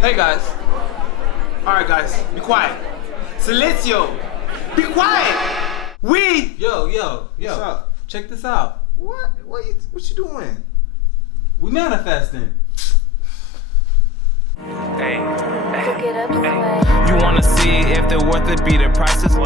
Hey guys. Alright guys, be quiet. Silencio. Be quiet. Yo. What's up? Check this out. What you doing? We manifesting. Hey, Get up, sway. you wanna see if they're worth it, be the prices?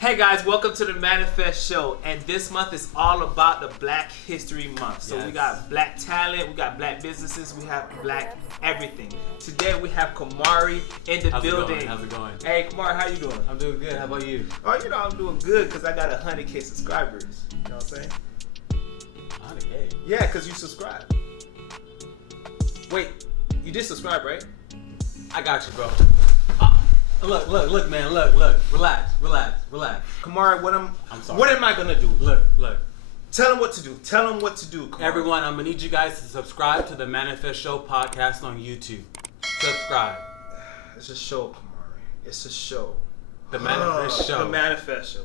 Hey guys, welcome to the Manifest Show, and this month is all about the Black History Month. So we got black talent, we got black businesses, we have black everything. Today we have Kamari in the building. How's it going? Hey Kamari, how you doing? I'm doing good. How about you? Oh, you know I'm doing good because I got 100K subscribers. You know what I'm saying? 100K. Yeah, because you subscribe. Wait, you did subscribe, right? I got you, bro. Look, man. Look. Relax. Kamari, I'm sorry. what am I gonna do? Look. Tell them what to do. Tell them what to do, Kamari. Everyone, I'm gonna need you guys to subscribe to the Manifest Show podcast on YouTube. Subscribe. It's a show, Kamari. It's a show. The Manifest Show. The Manifest Show.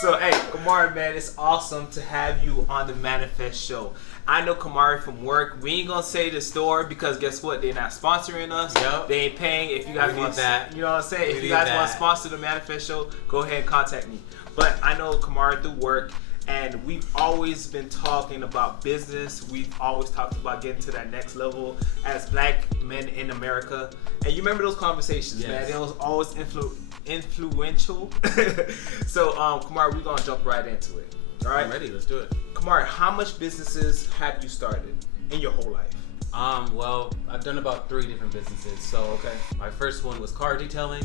So, hey, Kamari, man, it's awesome to have you on the Manifest Show. I know Kamari from work. We ain't gonna say the store because guess what? They're not sponsoring us. Yep. They ain't paying. If you guys We want need that. you know what I'm saying? We If you need guys that. want to sponsor the Manifest Show, go ahead and contact me. But I know Kamari through work, and we've always been talking about business. We've always talked about getting to that next level as black men in America. And you remember those conversations, man? Yes. It was always influential. So, Kamari, we're gonna jump right into it. All right. I'm ready. Let's do it. Kamari, how much businesses have you started in your whole life? Well, I've done about 3 different businesses. So, Okay. my first one was car detailing.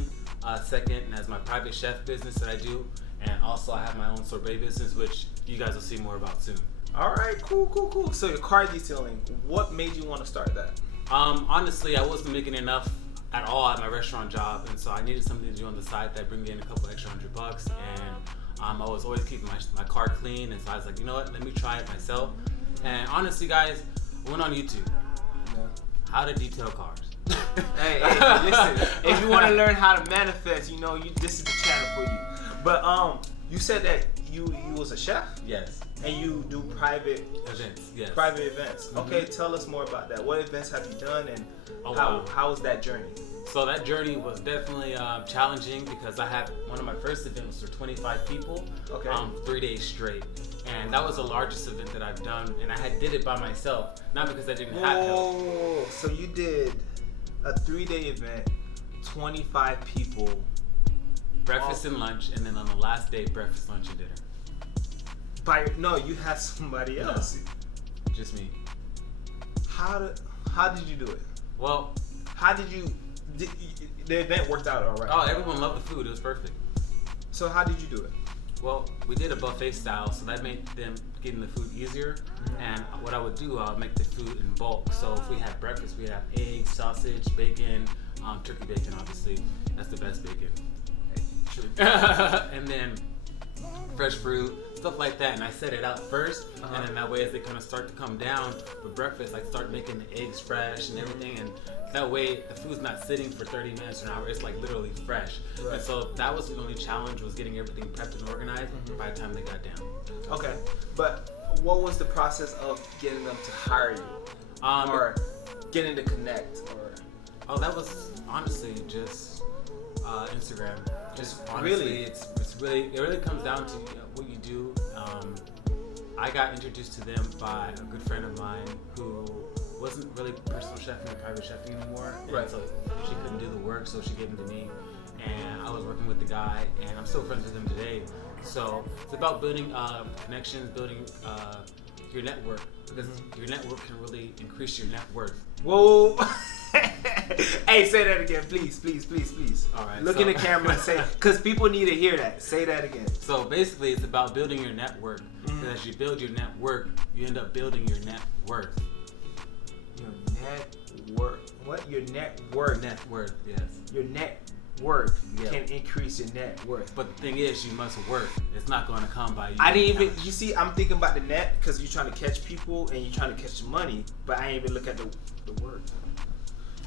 Second, as my private chef business that I do, and also I have my own sorbet business, which you guys will see more about soon. All right, cool. So your car detailing, what made you want to start that? Honestly, I wasn't making enough at all at my restaurant job, and so I needed something to do on the side that bring in a couple extra $100. And I was always keeping my car clean, and so I was like, you know what? Let me try it myself. And honestly, guys, I went on YouTube. How to detail cars. Hey, listen. If you want to learn how to manifest, this is the channel for you. But you said that you was a chef Yes. and you do private Events. Yes. private events. Okay, tell us more about that. What events have you done, and Oh, wow. how was that journey? So that journey was definitely challenging because I had one of my first events for 25 people, Okay. 3 days straight, and that was the largest event that I've done, and I did it by myself, not because I didn't have help. Whoa! So you did a 3-day event, 25 people. Breakfast and lunch, and then on the last day, breakfast, lunch, and dinner. No, you had somebody No. else. Just me. How did you do it? Well, The event worked out all right. oh, everyone loved the food. It was perfect. So how did you do it? Well, we did a buffet style, so that made them getting the food easier. And what I would do, I would make the food in bulk. So if we had breakfast, we'd have eggs, sausage, bacon, turkey bacon, obviously. That's the best bacon. True. And then fresh fruit, stuff like that. And I set it out first, and then that way, as they kind of start to come down with breakfast, I start making the eggs fresh and everything. And that way, the food's not sitting for 30 minutes or an hour. It's like literally fresh. Right. And so that was the only challenge, was getting everything prepped and organized by the time they got down. Okay, but what was the process of getting them to hire you, or getting to connect, or? Oh, that was honestly just Instagram. Just honestly, Really? it really comes down to what you do. I got introduced to them by a good friend of mine who wasn't really personal chefing or private chefing anymore. And Right. so she couldn't do the work, so she gave them to me. And I was working with the guy, and I'm still friends with him today. So it's about building connections, building your network, because your network can really increase your net worth. Whoa! Hey, say that again, please. All right, Look so- in the camera and say, because people need to hear that. Say that again. So basically, it's about building your network. And as you build your network, you end up building your net worth. Your net worth. What? Your net worth. Net worth, yes. Your net worth Yeah. can increase your net worth. But the thing is, you must work. It's not going to come by you. I didn't even, you see, I'm thinking about the net because you're trying to catch people and you're trying to catch the money, but I ain't even look at the word.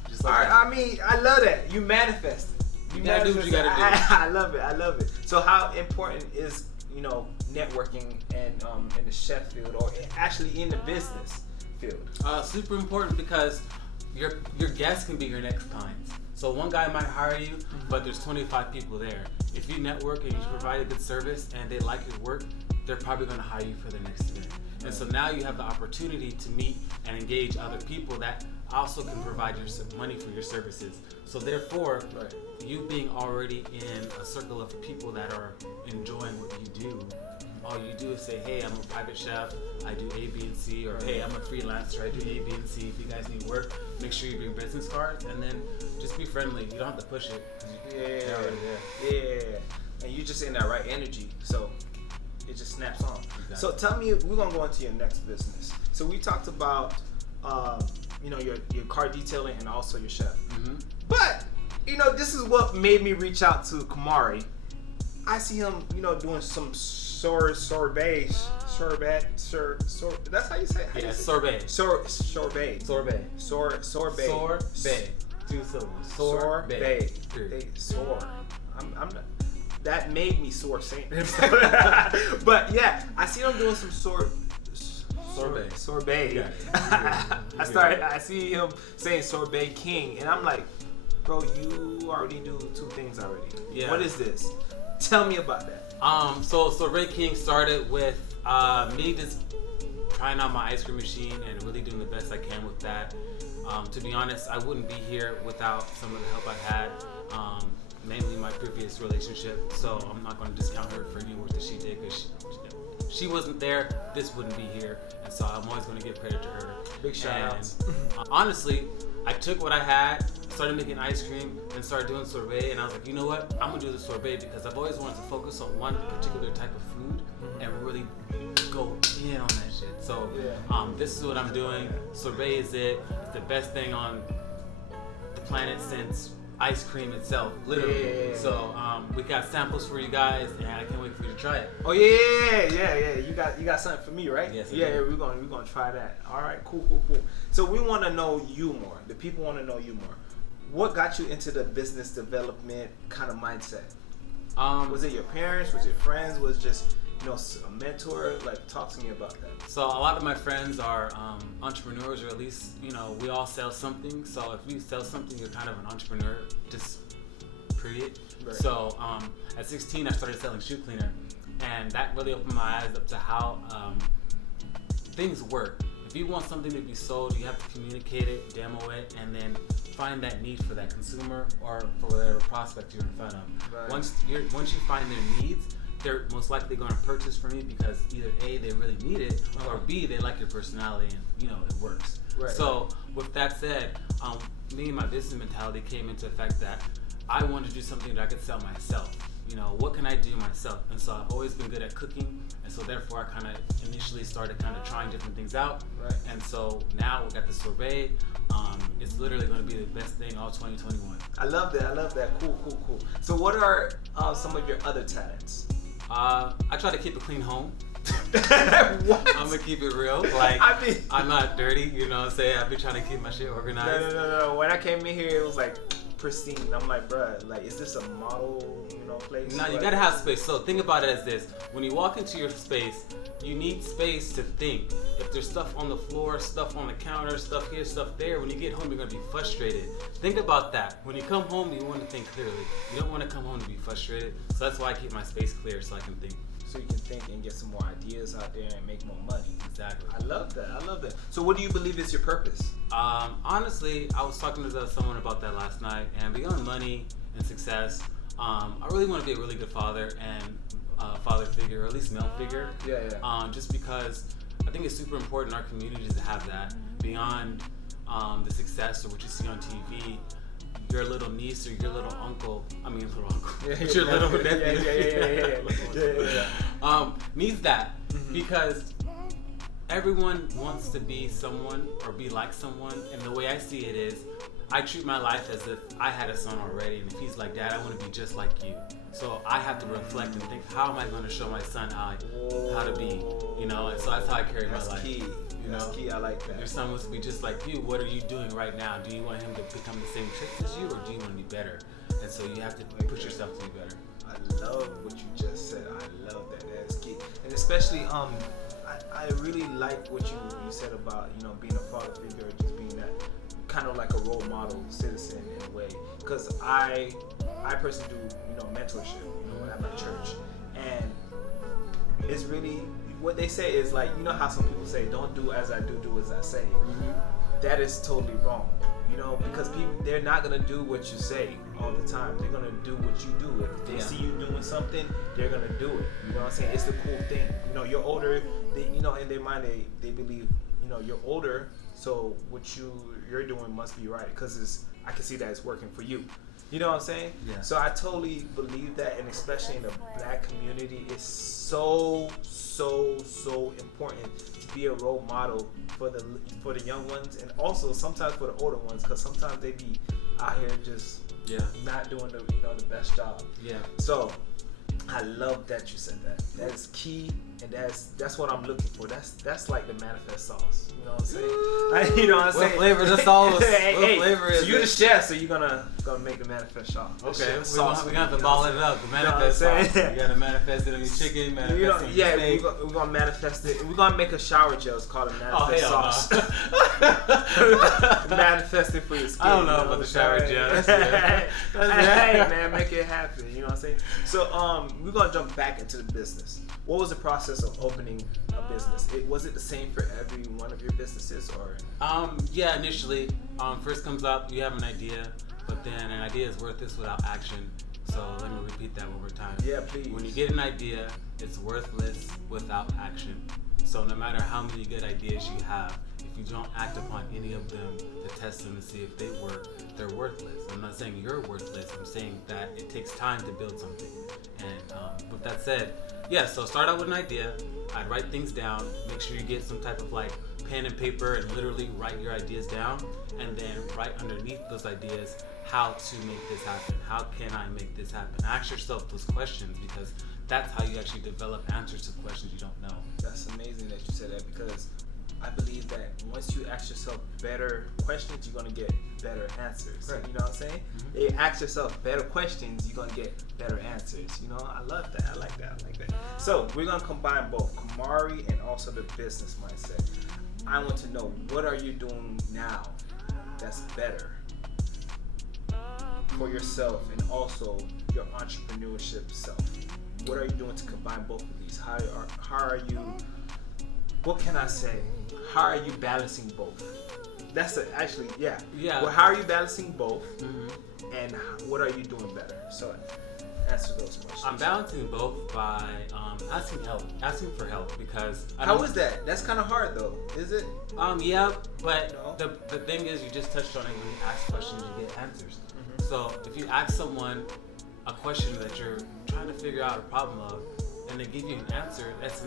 Just All like right, I mean, I love that. You manifest. You gotta do what you gotta do. I love it. So how important is, networking and in the chef field, or actually in the business field? Super important, because your guests can be your next clients. So one guy might hire you, but there's 25 people there. If you network and you provide a good service and they like your work, they're probably going to hire you for the next event. And so now you have the opportunity to meet and engage other people that also can provide you some money for your services. So therefore, you being already in a circle of people that are enjoying what you do, all you do is say, hey, I'm a private chef, I do A, B, and C, or hey, I'm a freelancer, I do A, B, and C. If you guys need work, make sure you bring business cards, and then just be friendly. You don't have to push it. Yeah. And you're just in that right energy, so it just snaps on. Exactly. So tell me, we're gonna go into your next business. So we talked about, your car detailing and also your chef. But this is what made me reach out to Kamari. I see him, doing some sorbet. That's how you say it. Yeah, sorbet. Sorbet. Sorbet. Sorbet. 2 syllables. Sorbet. I'm not. That made me sore saying it. But yeah, I see him doing some sorbet. Yeah. I see him saying Sorbet King, and I'm like, bro, you already do 2 things already. Yeah. What is this? Tell me about that. So Sorbet King started with me just trying out my ice cream machine and really doing the best I can with that. To be honest, I wouldn't be here without some of the help I had, mainly my previous relationship. So I'm not going to discount her for any work that she did, because she wasn't there, this wouldn't be here. And so I'm always going to give credit to her. Big shout outs. Honestly, I took what I had, started making ice cream, and started doing sorbet, and I was like, you know what? I'm gonna do the sorbet because I've always wanted to focus on one particular type of food and really go in on that shit. So this is what I'm doing. Sorbet is it. It's the best thing on the planet since ice cream itself, literally. So we got samples for you guys, and I can't wait for you to try it. Oh yeah. You got something for me, right? Yes. Yeah. We're gonna try that. All right. Cool. So we want to know you more. The people want to know you more. What got you into the business development kind of mindset? Was it your parents? Was it friends? Was it just a mentor? Like, talk to me about that. So a lot of my friends are entrepreneurs, or at least we all sell something. So if you sell something, you're kind of an entrepreneur, just period. Right. So at 16, I started selling shoe cleaner, and that really opened my eyes up to how things work. If you want something to be sold, you have to communicate it, demo it, and then find that need for that consumer or for whatever prospect you're in front of. Right. Once you find their needs, they're most likely going to purchase from you because either A, they really need it, or B, they like your personality and it works. Right. So with that said, me and my business mentality came into effect that I wanted to do something that I could sell myself. What can I do myself? And so I've always been good at cooking, and so therefore I kind of initially started kind of trying different things out. Right. And so now we got the sorbet. It's literally going to be the best thing all 2021. I love that. Cool. So what are some of your other talents? I try to keep a clean home. What? I'm gonna keep it real. Like, I'm not dirty, you know what I'm saying? I've been trying to keep my shit organized. No. When I came in here, it was like pristine. I'm like, bruh, like, is this a model, place? No, you gotta have space. So think about it as this: when you walk into your space, you need space to think. If there's stuff on the floor, stuff on the counter, stuff here, stuff there, when you get home, you're gonna be frustrated. Think about that. When you come home, you want to think clearly. You don't want to come home to be frustrated. So that's why I keep my space clear, so I can think. So you can think and get some more ideas out there and make more money. Exactly. I love that. So what do you believe is your purpose? Honestly, I was talking to someone about that last night, and beyond money and success, I really want to be a really good father and father figure, or at least male figure. Yeah. Just because I think it's super important in our communities to have that. Beyond the success or what you see on TV, your little niece or your little uncle, your little nephew, needs that. Because everyone wants to be someone or be like someone, and the way I see it is, I treat my life as if I had a son already, and if he's like, Dad, I want to be just like you. So I have to reflect and think, how am I going to show my son how to be, and so that's how I carry my life. Key. That's key. I like that. Your son wants to be just like you. What are you doing right now? Do you want him to become the same tricks as you, or do you want to be better? And so you have to push yourself to be better. I love what you just said. I love that. That's key. And especially, I really like what you said about, being a father figure, or just being that kind of like a role model citizen in a way, because I personally do, you know, mentorship, you know, at my church, and it's really what they say is like, you know how some people say, don't do as I do, do as I say. That is totally wrong, you know, because people, they're not gonna do what you say all the time. They're gonna do what you do. If they see you doing something, they're gonna do it. You know what I'm saying? It's the cool thing. You know, you're older. They, you know, in their mind, they believe, you know, you're older, so what you're doing must be right, because I can see that it's working for you. You know what I'm saying? Yeah. So I totally believe that, and especially in the Black community, it's so important to be a role model for the young ones, and also sometimes for the older ones, because sometimes they be out here just not doing the, you know, the best job. Yeah. So I love that you said that. That is key, and that's what I'm looking for. That's like the manifest sauce. You know what I'm saying? You know what I'm saying? What flavor is the sauce? Hey, flavor is so you're the chef, so you're gonna make the manifest sauce. Okay, we got to ball it up. The manifest sauce. You gotta manifest it on your chicken. Manifest it on your steak. we're gonna manifest it. We're gonna make a shower gel. It's called a manifest sauce. Manifest it for your skin. I don't know about the shower gel. Hey man, make it happen. You know what I'm saying? So we're gonna jump back into the business. What was the process of opening a business? Was it the same for every one of your businesses, or? Yeah, initially, first comes up, you have an idea, but then an idea is worthless without action. So let me repeat that one more time. Yeah, please. When you get an idea, it's worthless without action. So no matter how many good ideas you have, if you don't act upon any of them to test them to see if they work, they're worthless. I'm not saying you're worthless. I'm saying that it takes time to build something. And with that said, yeah, so start out with an idea. I'd write things down. Make sure you get some type of like pen and paper and literally write your ideas down, and then write underneath those ideas how to make this happen. How can I make this happen? Ask yourself those questions, because that's how you actually develop answers to questions you don't know. That's amazing that you said that, because I believe that once you ask yourself better questions, you're gonna get better answers. Right. You know what I'm saying? Mm-hmm. You ask yourself better questions, you're gonna get better answers. You know, I love that. I like that. So we're gonna combine both Kamari and also the business mindset. I want to know, what are you doing now that's better for yourself and also your entrepreneurship self? What are you doing to combine both of these? How are you? What can I say? How are you balancing both? That's actually. Well, how are you balancing both? Mm-hmm. And what are you doing better? So answer those questions. I'm balancing both by asking for help, because how is that? That's kind of hard though, is it? Yeah, but the thing is, you just touched on it. When you ask questions, you get answers. Mm-hmm. So if you ask someone a question that you're trying to figure out a problem of, and they give you an answer, that's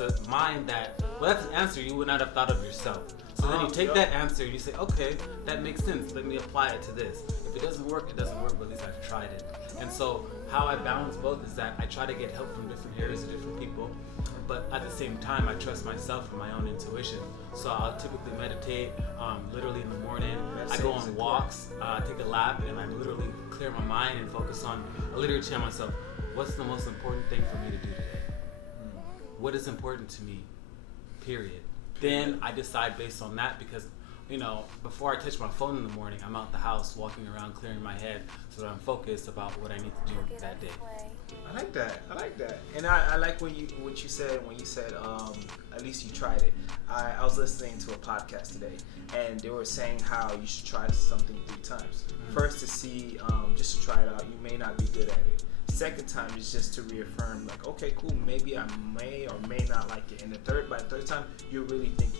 a mind that's an answer you would not have thought of yourself. So then you take that answer and you say, okay, that makes sense. Let me apply it to this. If it doesn't work, it doesn't work, but at least I've tried it. And so how I balance both is that I try to get help from different areas of different people, but at the same time, I trust myself and my own intuition. So I'll typically meditate, literally in the morning. I go on walks, take a lap, and I literally clear my mind and focus on, I literally tell myself, what's the most important thing for me to do today? What is important to me? Period. Then I decide based on that, because, you know, before I touch my phone in the morning, I'm out the house walking around clearing my head so that I'm focused about what I need to do that day. I like that. And I like what you said when you said at least you tried it. I was listening to a podcast today, and they were saying how you should try something 3 times. First to see, just to try it out, you may not be good at it. Second time is just to reaffirm, like, okay, cool, maybe I may or may not like it. And by the third time, you really think,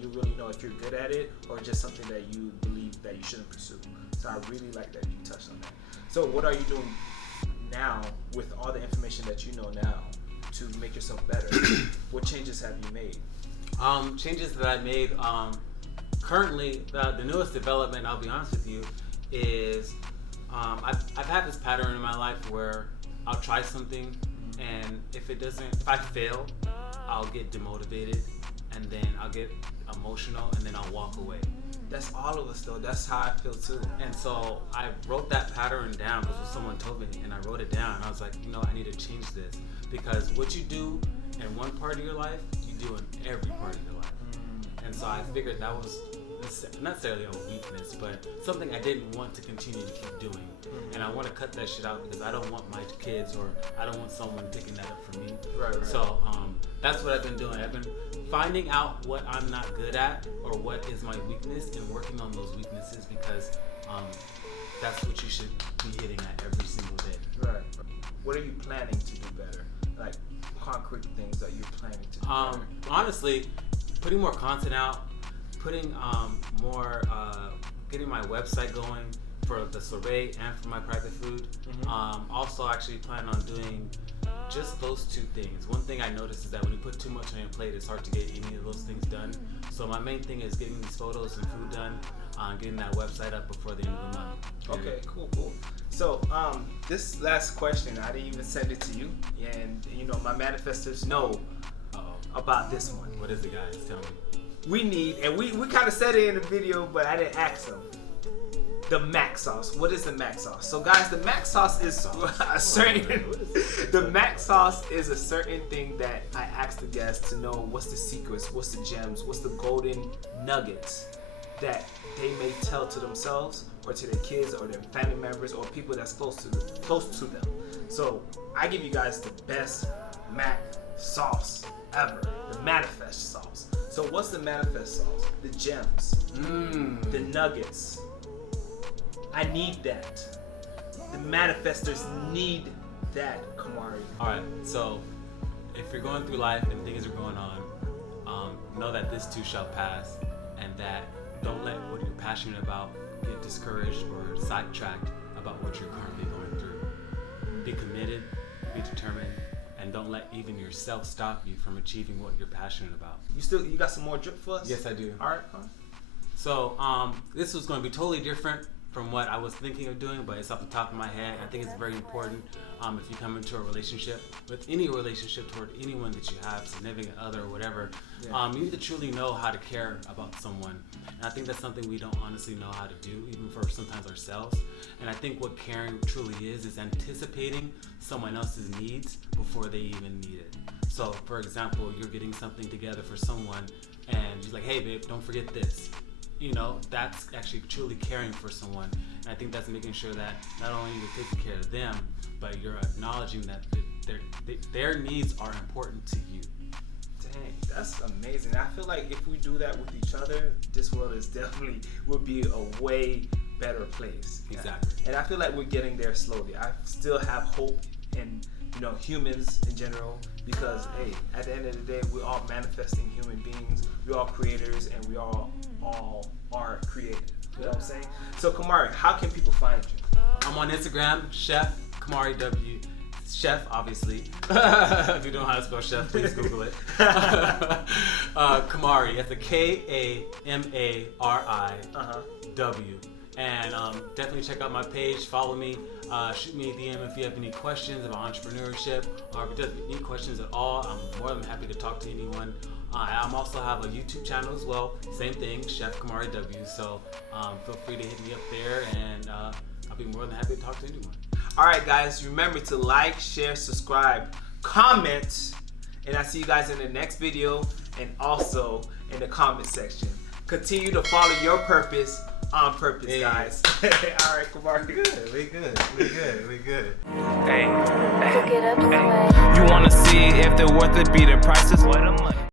you really know if you're good at it or just something that you believe that you shouldn't pursue. So I really like that you touched on that. So what are you doing now with all the information that you know now to make yourself better? What changes have you made? Changes that I made, currently, the newest development, I'll be honest with you, is I've had this pattern in my life where I'll try something, and if I fail, I'll get demotivated, and then I'll get emotional, and then I'll walk away. That's all of us though. That's how I feel too. And so I wrote that pattern down because someone told me, and I wrote it down. And I was like, I need to change this, because what you do in one part of your life, you do in every part of your life. And so I figured that was not necessarily a weakness, but something I didn't want to continue to keep doing. And I want to cut that shit out because I don't want my kids or I don't want someone picking that up for me. Right. So that's what I've been doing. I've been finding out what I'm not good at or what is my weakness and working on those weaknesses because that's what you should be hitting at every single day. Right. What are you planning to do better? Like concrete things that you're planning to do better? Honestly, putting more content out, putting more, getting my website going for the sorbet and for my private food. Also actually plan on doing just those two things. One thing I noticed is that when you put too much on your plate, it's hard to get any of those things done. So my main thing is getting these photos and food done, getting that website up before the end of the month. Okay, cool. So this last question, I didn't even send it to you, and you know my manifestors know about this one. What is it, guys? Tell me. We need, and we kind of said it in the video, but I didn't ask them. The MACK sauce. What is the MACK sauce? So guys, the MACK sauce is a certain. The MACK sauce is a certain thing that I ask the guests to know what's the secrets, what's the gems, what's the golden nuggets that they may tell to themselves or to their kids or their family members or people that's close to them. So I give you guys the best MACK sauce ever, the manifest sauce. So what's the manifest sauce? The gems, the nuggets. I need that. The manifestors need that, Kamari. Alright, so if you're going through life and things are going on, know that this too shall pass, and that don't let what you're passionate about get discouraged or sidetracked about what you're currently going through. Be committed, be determined, and don't let even yourself stop you from achieving what you're passionate about. You got some more drip for us? Yes, I do. Alright, So this was going to be totally different from what I was thinking of doing, but it's off the top of my head. I think it's very important if you come into a relationship, with any relationship toward anyone that you have, significant other or whatever, you need to truly know how to care about someone. And I think that's something we don't honestly know how to do, even for sometimes ourselves. And I think what caring truly is anticipating someone else's needs before they even need it. So for example, you're getting something together for someone and you're like, hey babe, don't forget this. You know, that's actually truly caring for someone. And I think that's making sure that not only you're taking care of them, but you're acknowledging that their needs are important to you. Dang, that's amazing. I feel like if we do that with each other, this world is definitely would be a way better place. Exactly. And I feel like we're getting there slowly. I still have hope in humans in general, because hey, at the end of the day, we're all manifesting human beings. We're all creators, and we all are creative. You know what I'm saying? So Kamari, how can people find you? I'm on Instagram, Chef Kamari.W. Chef, obviously. If you don't know how to spell chef, please Google it. Kamari, that's a Kamari. And definitely check out my page, follow me, shoot me a DM if you have any questions about entrepreneurship, or if you have any questions at all. I'm more than happy to talk to anyone. I also have a YouTube channel as well, same thing, Chef Kamari.W. So feel free to hit me up there, and I'll be more than happy to talk to anyone. Alright guys, remember to like, share, subscribe, comment, and I'll see you guys in the next video and also in the comment section. Continue to follow your purpose on purpose, guys. Alright, Kamari. We good. Hey, Cook it up, sway. you wanna see if they're worth it, be the prices?